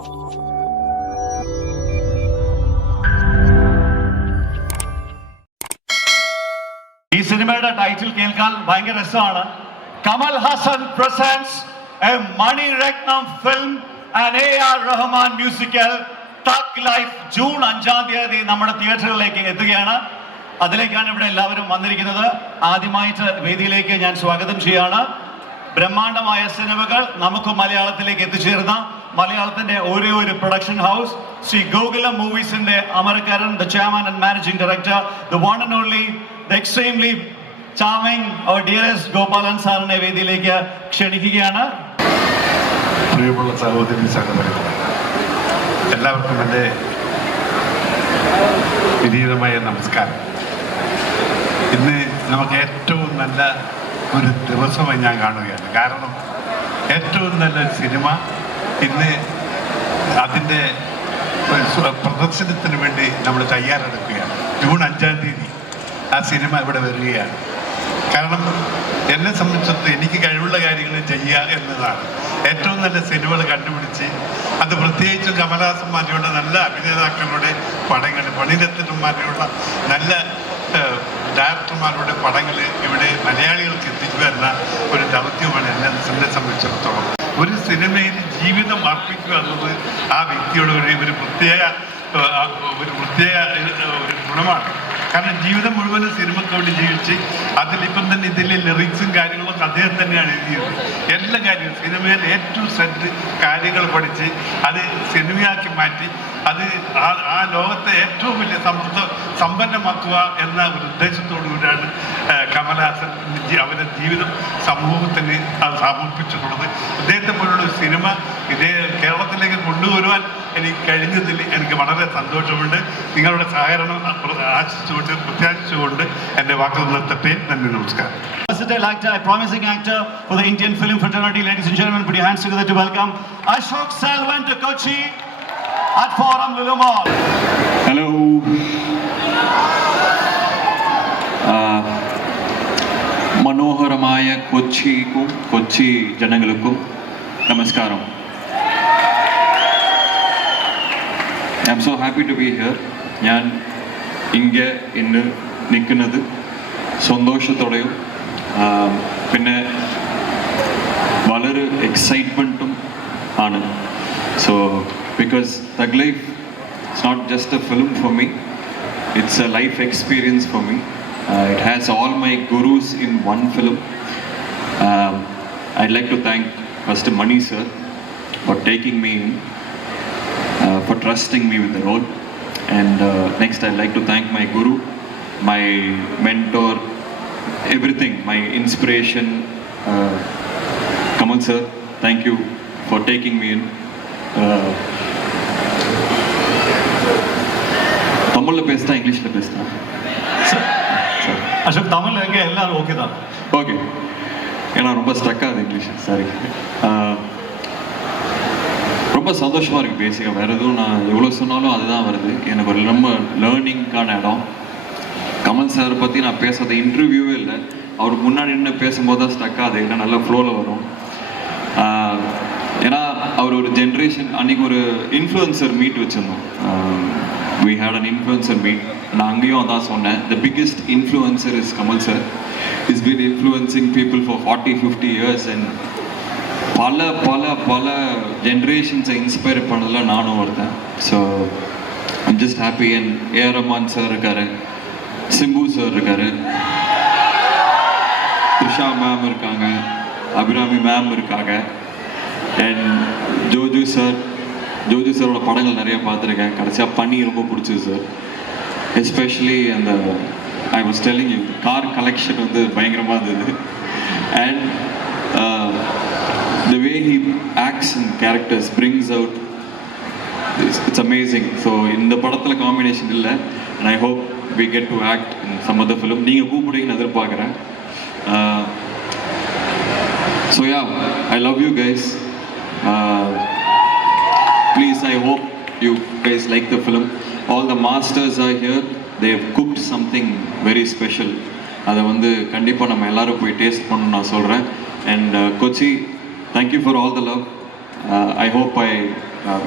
ഈ സിനിമയുടെ ടൈറ്റിൽ കേൾക്കാൻ ഭയങ്കര രസമാണ്. Kamal Haasan presence a Mani Ratnam film and AR Rahman musical thug life June 5-ാം തീയതി നമ്മുടെ തിയേറ്ററുകളിലേക്ക് എത്തുകയാണ്. അതിലേക്കാണ് ഇവിടെ എല്ലാവരും വന്നിരിക്കുന്നത്. ആദ്യമായിട്ട് വേദിയിലേക്ക് ഞാൻ സ്വാഗതം ചെയ്യാണ്. ബ്രഹ്മാണ്ഡമായ സിനിമകൾ നമുക്ക് മലയാളത്തിലേക്ക് എത്തിച്ചേർന്ന മലയാളത്തിന്റെ ഒരേ ഒരു പ്രൊഡക്ഷൻ ഹൗസ് ശ്രീ ഗോകുലം മൂവീസിന്റെ അമരക്കാരൻ, the chairman and managing director, the one and only, the extremely charming our dearest Gopalan സാറിനെ വേദിയിലേക്ക് ക്ഷണിക്കുകയാണ്. പ്രിയമുള്ള സഹോദരി സഹോദരങ്ങൾ, എല്ലാവർക്കും എൻ്റെ വിനീതമായ നമസ്കാരം. ഇന്ന് നമുക്ക് ഏറ്റവും നല്ല ഒരു ദിവസമായി ഞാൻ കാണുകയാണ്. കാരണം ഏറ്റവും നല്ല സിനിമ ഇന്ന് അതിൻ്റെ പ്രദർശനത്തിന് വേണ്ടി നമ്മൾ തയ്യാറെടുക്കുകയാണ്. ജൂൺ 5-ാം തീയതി ആ സിനിമ ഇവിടെ വരികയാണ്. കാരണം എന്നെ സംബന്ധിച്ചിടത്തോളം എനിക്ക് കഴിവുള്ള കാര്യങ്ങൾ ചെയ്യുക എന്നതാണ്. ഏറ്റവും നല്ല സിനിമകൾ കണ്ടുപിടിച്ച് അത് പ്രത്യേകിച്ചും കമലഹാസന്മാരുടെ നല്ല അഭിനേതാക്കളുടെ പടങ്ങൾ, മണിരത്നന്മാരുടെ നല്ല ഡയറക്ടർമാരുടെ പടങ്ങൾ ഇവിടെ മലയാളികൾക്ക് എത്തിച്ചു വരുന്ന ഒരു ദൗത്യമാണ് എന്നെ സംബന്ധിച്ചിടത്തോളം. ഒരു സിനിമയിൽ ജീവിതം അർപ്പിക്കുക എന്നത് ആ വ്യക്തിയുടെ ഒരു പ്രത്യേക ഗുണമാണ്. കാരണം ജീവിതം മുഴുവനും സിനിമയ്ക്ക് വേണ്ടി ജീവിച്ച് അതിലിപ്പം തന്നെ ഇതിലെ ലിറിക്സും കാര്യങ്ങളൊക്കെ അദ്ദേഹം തന്നെയാണ് എഴുതിയത്. എല്ലാ കാര്യവും സിനിമയിൽ ഏറ്റവും സെറ്റ് കാര്യങ്ങൾ പഠിച്ച് അത് സിനിമയാക്കി മാറ്റി അത് ആ ലോകത്തെ ഏറ്റവും വലിയ സമ്പന്നമാക്കുക എന്ന ഒരു ഉദ്ദേശത്തോടു കൂടിയാണ് കമലഹാസൻ അവരുടെ ജീവിതം സമൂഹത്തിന് അത് സമർപ്പിച്ചിട്ടുള്ളത്. അദ്ദേഹത്തെ പോലുള്ള ഒരു സിനിമ ഇതേ കേരളത്തിലേക്ക് കൊണ്ടുവരുവാൻ എനിക്ക് കഴിഞ്ഞതിൽ എനിക്ക് വളരെ സന്തോഷമുണ്ട്. നിങ്ങളുടെ സഹകരണം ആശിച്ചുകൊണ്ട് പ്രത്യാശിച്ചുകൊണ്ട് എൻ്റെ വാക്കുകൾ നിർത്തട്ടെ. നന്ദി, നമസ്കാരം. Versatile actor, a promising actor for the Indian film fraternity. Ladies and gentlemen, put your hands together to welcome Ashok Selvan to Kochi at Forum Lulu Mall. Hello. മനോഹരമായ കൊച്ചി ജനങ്ങൾക്കും നമസ്കാരം. I am so happy to be here. ഞാൻ ഇங்கே ഇന്ന് നിൽക്കുന്നത് സന്തോഷത്തോടെയും പിന്നെ വളരെ എക്സൈറ്റ്മെൻറ്റും ആണ്. So because Thug Life, it's not just a film for me, it's a life experience for me. It has all my gurus in one film. I'd like to thank first Mani sir for taking me in, for trusting me with the role, and next I'd like to thank my guru, my mentor, everything, my inspiration, Kamal sir. Thank you for taking me in. தமிழில் பேசுகிறேன், இங்கிலீஷில் பேசுகிறேன். அசோக், தமிழ் எங்கே எல்லாம் okay தான். Okay, ஏன்னா ரொம்ப struck ஆகுது இங்கிலீஷ், சாரி. ரொம்ப சந்தோஷமாக இருக்குது பேசிக்க. வேறு எதுவும் நான் எவ்வளோ சொன்னாலும் அதுதான் வருது. எனக்கு ஒரு ரொம்ப லேர்னிங்கான இடம். கமல் சார் பற்றி நான் பேசாத இன்டர்வியூவே இல்லை. அவருக்கு முன்னாடி நின்று பேசும்போது தான் ஸ்ட்ரக் ஆகுது, இல்லை நல்லா ஃப்ளோவில் வரும். ஏன்னா அவர் ஒரு ஜென்ரேஷன், அன்றைக்கி ஒரு இன்ஃப்ளூயன்சர் மீட் வச்சுருந்தோம். We had an influencer meet. நான் அங்கேயும் அதான் சொன்னேன். The biggest influencer is Kamal sir. He's been influencing people for 40-50 years and பல ஜென்ரேஷன்ஸை இன்ஸ்பயர் பண்ணதில் நானும் ஒருத்தன். So I'm just happy. and A.R. Rahman sir இருக்காரு, சிம்பு சார் இருக்காரு, த்ரிஷா மேம் இருக்காங்க, அபிராமி மேம் இருக்காங்க, அண்ட் ஜோஜு சாரோட படங்கள் நிறைய பார்த்துருக்கேன். கடைசியாக பண்ணி ரொம்ப பிடிச்சது சார். எஸ்பெஷலி அந்த I was telling you car collection வந்து பயங்கரமாக இருந்தது. And the way he acts and characters brings out, it's amazing. So இந்த படத்தில் காம்பினேஷன் இல்லை. And I hope we get to act in some other film. நீங்கள் கூப்பிடுவீங்கன்னு எதிர்பார்க்குறேன். So yeah, I love you guys. Please, I hope you guys like the film. All the masters are here. They have cooked something very special. அதை வந்து கண்டிப்பாக நம்ம எல்லாரும் போய் taste பண்ணணும்னு நான் சொல்கிறேன். And Kochi, thank you for all the love. I hope I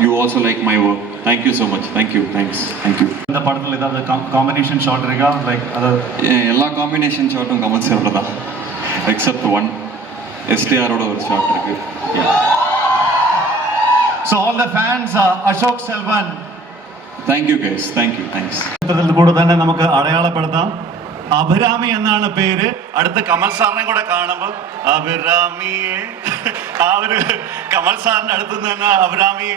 you also like my work. Thank you so much. Thank you. Thanks. Thank you. இந்த படத்துல ஏதாவது காம்பினேஷன் ஷாட் இருக்கா லைக் அது எல்லா காம்பினேஷன் ஷாட்டும் கமல் சாரோட தான் எக்ஸப்ட் ஒன் எஸ்டிஆரோட ஒரு ஷாட் இருக்கு. So all the fans, Ashok Selvan. Thank you guys. Thank you. Thanks. ചിത്രത്തിൽ കൂടെ തന്നെ നമുക്ക് അടയാളപ്പെടുത്താം. അഭിരാമി എന്നാണ് പേര്. അടുത്ത കമൽ സാറിനെ കൂടെ കാണുമ്പോൾ അഭിരാമിയെ ആ ഒരു കമൽ സാറിന്റെ അടുത്ത് നിന്ന് തന്നെ അഭിരാമി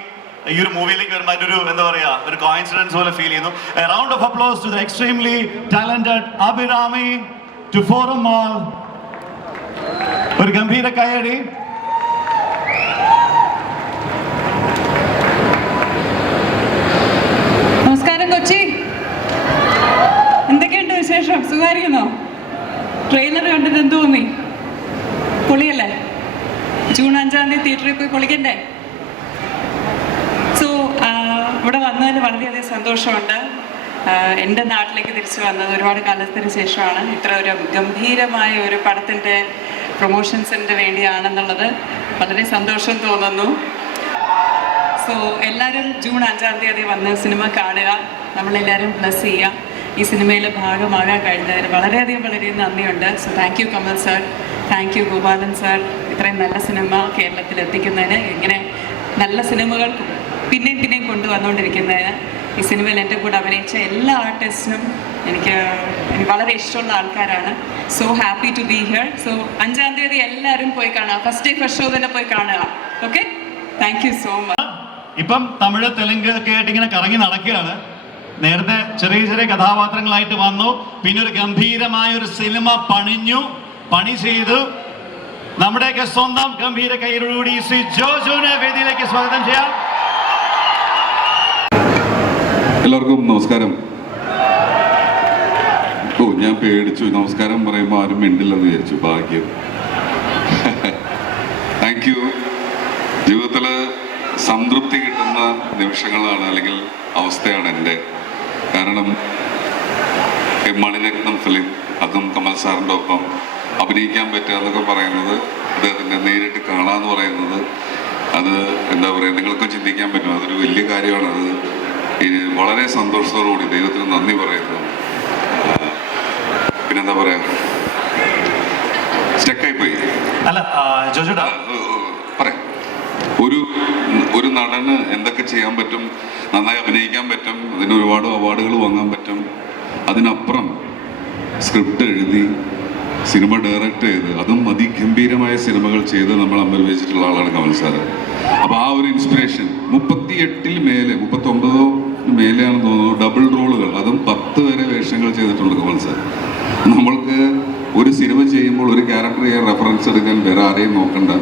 ഈ ഒരു മൂവിയിലേക്ക് വരുമ്പോൾ അതിന്റെ ഒരു എന്താ പറയാ ഒരു കോയിൻസിഡൻസ് പോലെ ഫീൽ ചെയ്യുന്നു. Round of applause to the extremely talented Abhirami to perform മോൾ. ഒരു ഗംഭീര കയ്യടി. നമസ്കാരം കൊച്ചി, എന്തൊക്കെയുണ്ട് വിശേഷം? സുഖമായിരിക്കുന്നോ? ട്രെയിലർ കണ്ടിട്ട് എന്ത് തോന്നി? പൊളിയല്ലേ? ജൂൺ 5 തിയേറ്ററിൽ പോയി പൊളിക്കണ്ടേ? സോ ഇവിടെ വന്നതിൽ വളരെയധികം സന്തോഷമുണ്ട്. എൻ്റെ നാട്ടിലേക്ക് തിരിച്ചു വന്നത് ഒരുപാട് കാലത്തിന് ശേഷമാണ്. ഇത്ര ഒരു ഗംഭീരമായ ഒരു പടത്തിൻ്റെ പ്രൊമോഷൻസിൻ്റെ വേണ്ടിയാണെന്നുള്ളത് വളരെ സന്തോഷം തോന്നുന്നു. സോ എല്ലാവരും ജൂൺ 5 വന്ന് സിനിമ കാണുക, നമ്മളെല്ലാവരും ബ്ലസ് ചെയ്യുക. ഈ സിനിമയിലെ ഭാഗമാകാൻ കഴിഞ്ഞതിന് വളരെയധികം നന്ദിയുണ്ട്. So thank you Kamal sir, thank you Gopalan sir, ഇത്രയും നല്ല സിനിമ കേരളത്തിൽ എത്തിക്കുന്നതിന്, ഇങ്ങനെ നല്ല സിനിമകൾ പിന്നെയും കൊണ്ടുവന്നുകൊണ്ടിരിക്കുന്നതിന്. ഈ സിനിമയിൽ എൻ്റെ കൂടെ അഭിനയിച്ച എല്ലാ ആർട്ടിസ്റ്റിനും എനിക്ക് വളരെ ഇഷ്ടമുള്ള ആൾക്കാരാണ്. So happy to be here. So 5 എല്ലാവരും പോയി കാണുക. ഫസ്റ്റ് ഷോ തന്നെ പോയി കാണുക. Okay, thank you so much. ഇപ്പം തമിഴ് തെലുങ്ക് ഒക്കെ ആയിട്ട് ഇങ്ങനെ കറങ്ങി നടക്കുകയാണ്. നേരത്തെ ചെറിയ കഥാപാത്രങ്ങളായിട്ട് വന്നു, പിന്നെ ഒരു ഗംഭീരമായ ഒരു സിനിമ പണി ചെയ്തു. നമ്മുടെയൊക്കെ സ്വന്തം ഗംഭീര കൈയിലൂടെ ശ്രീ ജോജുവിനെ വേദിയിലേക്ക് സ്വാഗതം ചെയ്യാം. എല്ലാവർക്കും നമസ്കാരം. ഞാൻ പേടിച്ചു, നമസ്കാരം പറയുമ്പോൾ ആരും മിണ്ടില്ലെന്ന് വിചാരിച്ചു. ഭാഗ്യം. Thank you. ജീവിതത്തിൽ സംതൃപ്തി കിട്ടുന്ന നിമിഷങ്ങളാണ്, അല്ലെങ്കിൽ അവസ്ഥയാണ് എൻ്റെ. കാരണം മണിരത്നം ഫിലിം, അതും കമൽ സാറിൻ്റെ ഒപ്പം അഭിനയിക്കാൻ പറ്റുക എന്നൊക്കെ പറയുന്നത്, അദ്ദേഹത്തിൻ്റെ നേരിട്ട് കാണാമെന്ന് പറയുന്നത്, അത് എന്താ പറയുക, നിങ്ങൾക്കും ചിന്തിക്കാൻ പറ്റും, അതൊരു വലിയ കാര്യമാണ്. അത് വളരെ സന്തോഷത്തോടുകൂടി ദൈവത്തിന് നന്ദി പറയുന്നു. പിന്നെന്താ പറയാ, സ്റ്റക്കായിപ്പോയി. അല്ല ജോജുടാ പറയാം. ഒരു നടന് എന്തൊക്കെ ചെയ്യാൻ പറ്റും, നന്നായി അഭിനയിക്കാൻ പറ്റും, അതിന് ഒരുപാട് അവാർഡുകൾ വാങ്ങാൻ പറ്റും. അതിനപ്പുറം സ്ക്രിപ്റ്റ് എഴുതി സിനിമ ഡയറക്റ്റ് ചെയ്ത്, അതും അതിഗംഭീരമായ സിനിമകൾ ചെയ്ത് നമ്മൾ അമ്പൽ വെച്ചിട്ടുള്ള ആളാണ് കമൽ സാറ്. അപ്പോൾ ആ ഒരു ഇൻസ്പിറേഷൻ 38 മേലെ 39 മേലെയാണെന്ന് തോന്നുന്നു ഡബിൾ റോളുകൾ, അതും 10 വരെ വേഷങ്ങൾ ചെയ്തിട്ടുണ്ട് കമൽ സാർ. നമ്മൾക്ക് ഒരു സിനിമ ചെയ്യുമ്പോൾ ഒരു ക്യാരക്ടർ ചെയ്യാൻ റെഫറൻസ് എടുക്കാൻ വേറെ ആരെയും നോക്കണ്ട.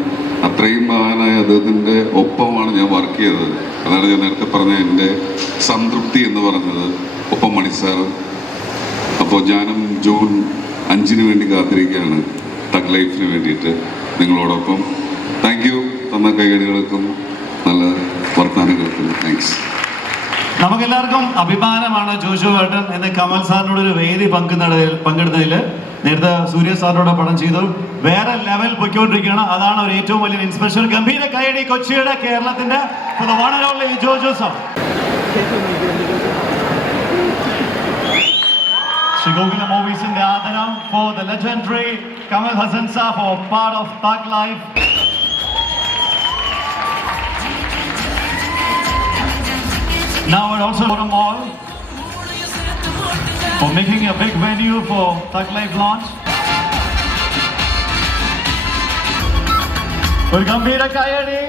അത്രയും മഹാനായ അദ്ദേഹത്തിൻ്റെ ഒപ്പമാണ് ഞാൻ വർക്ക് ചെയ്തത്. അതാണ് ഞാൻ നേരത്തെ പറഞ്ഞ എൻ്റെ സംതൃപ്തി എന്ന് പറഞ്ഞത്. ഒപ്പം മണി സാറ്. അപ്പോൾ ഞാനും ജൂൺ 5 വേണ്ടി കാത്തിരിക്കുകയാണ്, തഗ് ലൈഫിന് വേണ്ടിയിട്ട് നിങ്ങളോടൊപ്പം. താങ്ക് യു തന്ന കൈയടികൾക്കും നല്ല വർത്തമാനങ്ങൾക്കും താങ്ക്സ്. നമുക്കെല്ലാവർക്കും അഭിമാനമാണ് ജോജു ഏട്ടൻ എന്ന് കമൽ സാറിനോട് ഒരു വേദി പങ്കെടുത്തതിൽ. നേരത്തെ സൂര്യ സാറിനോട് പടം ചെയ്തു, വേറെ ലെവൽ പൊയ്ക്കൊണ്ടിരിക്കുകയാണ്. അതാണ് ഒരു ഏറ്റവും വലിയ ഇൻസ്പിറേഷൻ. ഗംഭീര കൈയടി കൊച്ചിയുടെ, കേരളത്തിന്റെ ജോജു സാർ. ശ്രീഗോകുലം മൂവീസിന്റെ ആദരം for the legendary Kamal Haasan sir for part of Thug Life. Now and also for Mall for making a big venue for Thug Life launch. ഒരു ഗംഭീര കയ്യടി.